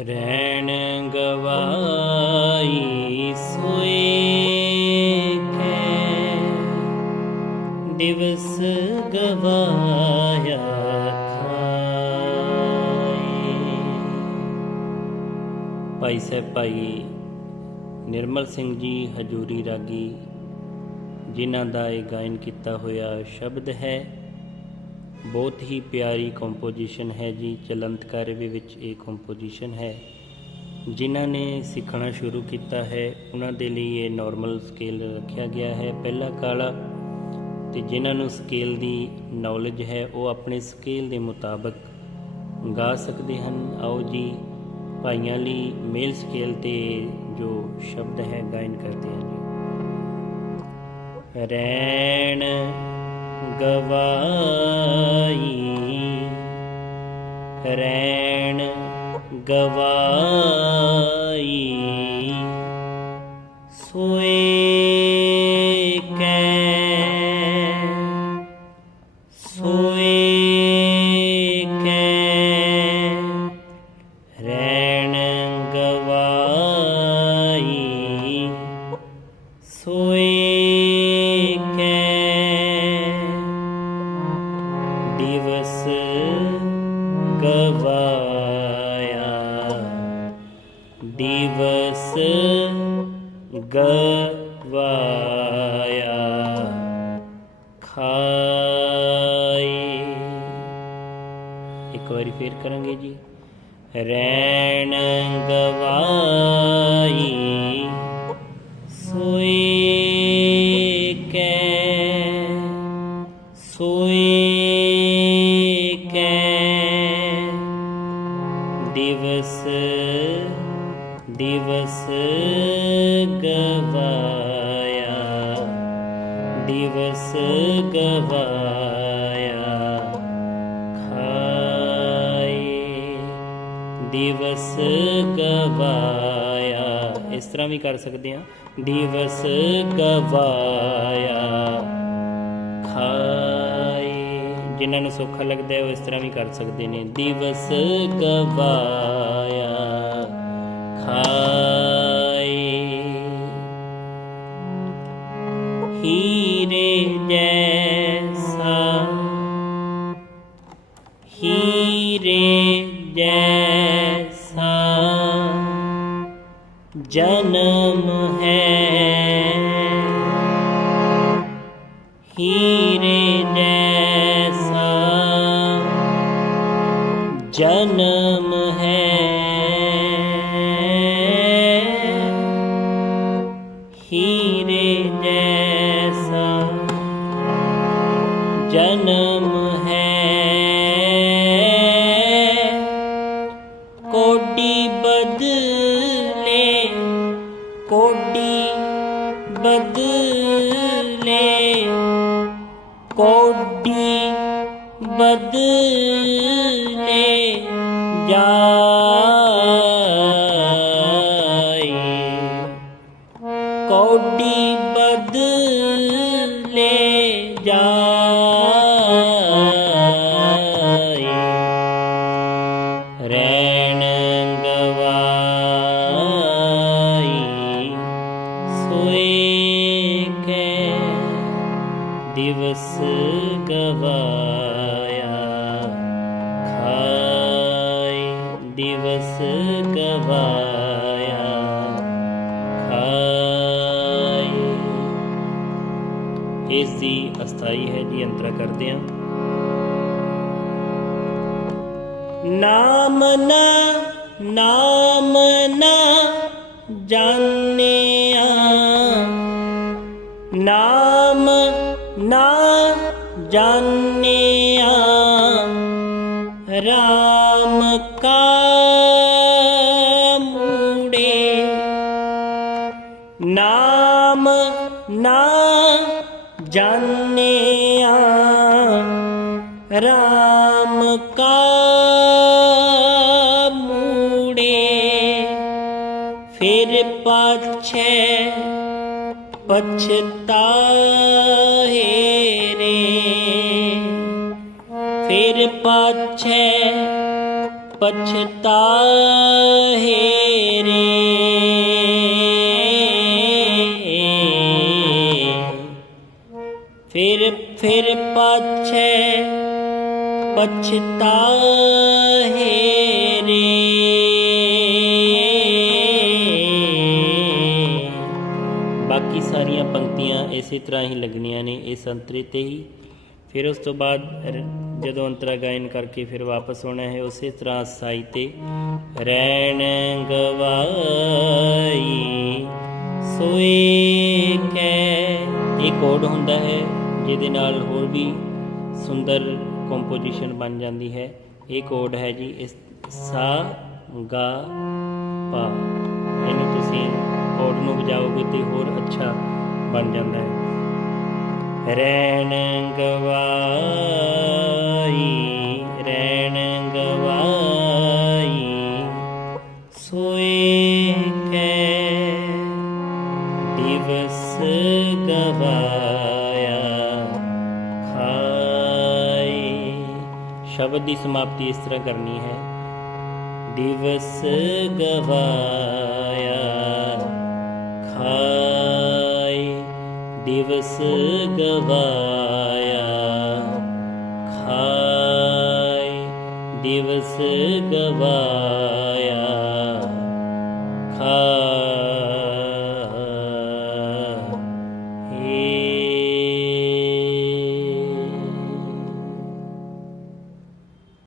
ਰਹਿਣ ਗਵਾਈ ਸੋਏ ਕੈ ਦਿਵਸ ਗਵਾਇਆ ਖਾਏ। ਭਾਈ ਸਾਹਿਬ, ਭਾਈ ਨਿਰਮਲ ਸਿੰਘ ਜੀ ਹਜੂਰੀ ਰਾਗੀ, ਜਿਨ੍ਹਾਂ ਦਾ ਇਹ ਗਾਇਨ ਕੀਤਾ ਹੋਇਆ ਸ਼ਬਦ ਹੈ ਬਹੁਤ ਹੀ ਪਿਆਰੀ ਕੰਪੋਜੀਸ਼ਨ ਹੈ ਜੀ ਚਲੰਤਕਾਰ ਵੀ ਵਿੱਚ ਇਹ ਕੰਪੋਜੀਸ਼ਨ ਹੈ। ਜਿਨ੍ਹਾਂ ਨੇ ਸਿੱਖਣਾ ਸ਼ੁਰੂ ਕੀਤਾ ਹੈ, ਉਹਨਾਂ ਦੇ ਲਈ ਇਹ ਨਾਰਮਲ ਸਕੇਲ ਰੱਖਿਆ ਗਿਆ ਹੈ। ਪਹਿਲਾ ਕਾਲਾ ਤੇ ਜਿਨ੍ਹਾਂ ਨੂੰ ਸਕੇਲ ਦੀ ਨੌਲੇਜ ਹੈ, ਉਹ ਆਪਣੇ ਸਕੇਲ ਦੇ ਮੁਤਾਬਕ ਗਾ ਸਕਦੇ ਹਨ। ਆਓ ਜੀ, ਭਾਈਆਂ ਲਈ ਮੇਲ ਸਕੇਲ ਤੇ ਜੋ ਸ਼ਬਦ ਹੈ, ਗਾਇਨ ਕਰਦੇ ਹਾਂ ਜੀ। ਰੈਣ ਗਵਾਈ। ਰੈਣ ਗਵਾਈ। ਸੋਏ ਕੈ। ਸੋਏ ਕੈ। ਰੈਣ ਗਵਾਇਆ। ਦਿਵਸ ਗਵਾਇਆ। ਖਾਏ ਇੱਕ ਵਾਰੀ ਫੇਰ ਕਰਾਂਗੇ ਜੀ। ਰੈਣ ਗਵਾਈ। ਸੋਏ ਕੈ। ਸੋਏ ਦਿਵਸ ਗਵਾਇਆ ਦਿਵਸ ਗਵਾਇਆ। ਖਾਏ, ਦਿਵਸ ਗਵਾਇਆ। ਇਸ ਤਰ੍ਹਾਂ ਵੀ ਕਰ ਸਕਦੇ ਹਾਂ। ਦਿਵਸ ਗਵਾਇਆ। ਖਾਏ, ਜਿਨ੍ਹਾਂ ਨੂੰ ਸੌਖਾ ਲੱਗਦਾ ਹੈ, ਉਹ ਇਸ ਤਰ੍ਹਾਂ ਵੀ ਕਰ ਸਕਦੇ ਨੇ। ਦਿਵਸ ਗਵਾਇਆ। ਜਨਮ ਹੈ। ਹੀਰੇ ਜੈਸਾ ਜਨਮ ਹੈ। ਹੀਰੇ ਜੈਸਾ ਜਨਮ ਹੈ। બદલે કોડી બદલે જાય કોડી બદલે જાય ਦਿਵਸ ਗਵਾਇਆ ਖਾਈ ਇਸ ਦੀ ਅਸਥਾਈ ਹੈ ਜੀ ਅੰਤਰਾ ਕਰਦੇ ਹਾਂ ਨਾਮ ਨਾ ਨਾਮ ਨਾ ਜਾਣਿਆ ਨਾਮ ਨਾ ਜਾਣਿਆ ਰਾਮ ਕਾ ਨਾ ਜਾਣਿਆ ਰਾਮ ਕਾ ਮੂੜੇ ਫਿਰ ਪਾਛੈ ਪਛਤਾਏ ਰੇ। ਫਿਰ ਪਾਛੈ ਪਛਤਾਹੇ ਫਿਰ ਫਿਰ ਪਾਛੈ ਪਛਤਾਹੇ ਰੇ ਬਾਕੀ ਸਾਰੀਆਂ ਪੰਕਤੀਆਂ ਇਸੇ ਤਰ੍ਹਾਂ ਹੀ ਲੱਗਣੀਆਂ ਨੇ ਇਸ ਅੰਤਰੇ ਤੇ ਹੀ ਫਿਰ ਉਸ ਤੋਂ ਬਾਅਦ ਜਦੋਂ ਅੰਤਰਾ ਗਾਇਨ ਕਰਕੇ ਫਿਰ ਵਾਪਸ ਆਉਣਾ ਹੈ ਉਸੇ ਤਰ੍ਹਾਂ ਸਾਈ ਤੇ ਰੈਣ ਗਵਾਈ ਸੋਏ ਕੈ ਇਹ ਕੋਡ ਹੁੰਦਾ ਹੈ ਜਿਹਦੇ ਨਾਲ ਹੋਰ ਵੀ ਸੁੰਦਰ ਕੰਪੋਜੀਸ਼ਨ ਬਣ ਜਾਂਦੀ ਹੈ। ਇਹ ਕੋਡ ਹੈ ਜੀ ਇਸ ਸਾ, ਗਾ, ਪਾ। ਇਹਨੂੰ ਤੁਸੀਂ ਕੋਡ ਨੂੰ ਵਜਾਓਗੇ ਤੇ ਹੋਰ ਅੱਛਾ ਬਣ ਜਾਂਦਾ ਹੈ। ਰੈਣ ਗਵਾਈ ਰੈਣ ਗਵਾਈ, ਸੋਏ ਕੈ, ਦਿਵਸ ਗਵਾਇਆ ਸ਼ਬਦ ਦੀ ਸਮਾਪਤੀ ਇਸ ਤਰ੍ਹਾਂ ਕਰਨੀ ਹੈ। ਦਿਵਸ ਗਵਾਇਆ, ਖਾਏ, ਦਿਵਸ ਗਵਾਇਆ, ਖਾਏ, ਦਿਵਸ ਗਵਾਇਆ।